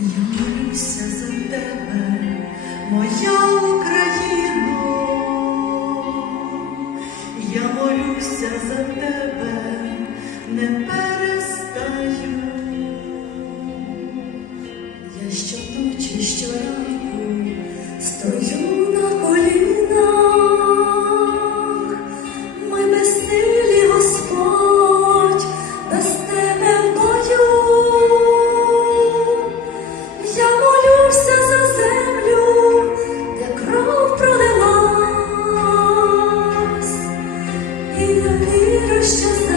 Я молюся за тебе, моя Україно, я молюся за тебе, не перестаю. Я щоночі щоранку Вірю, що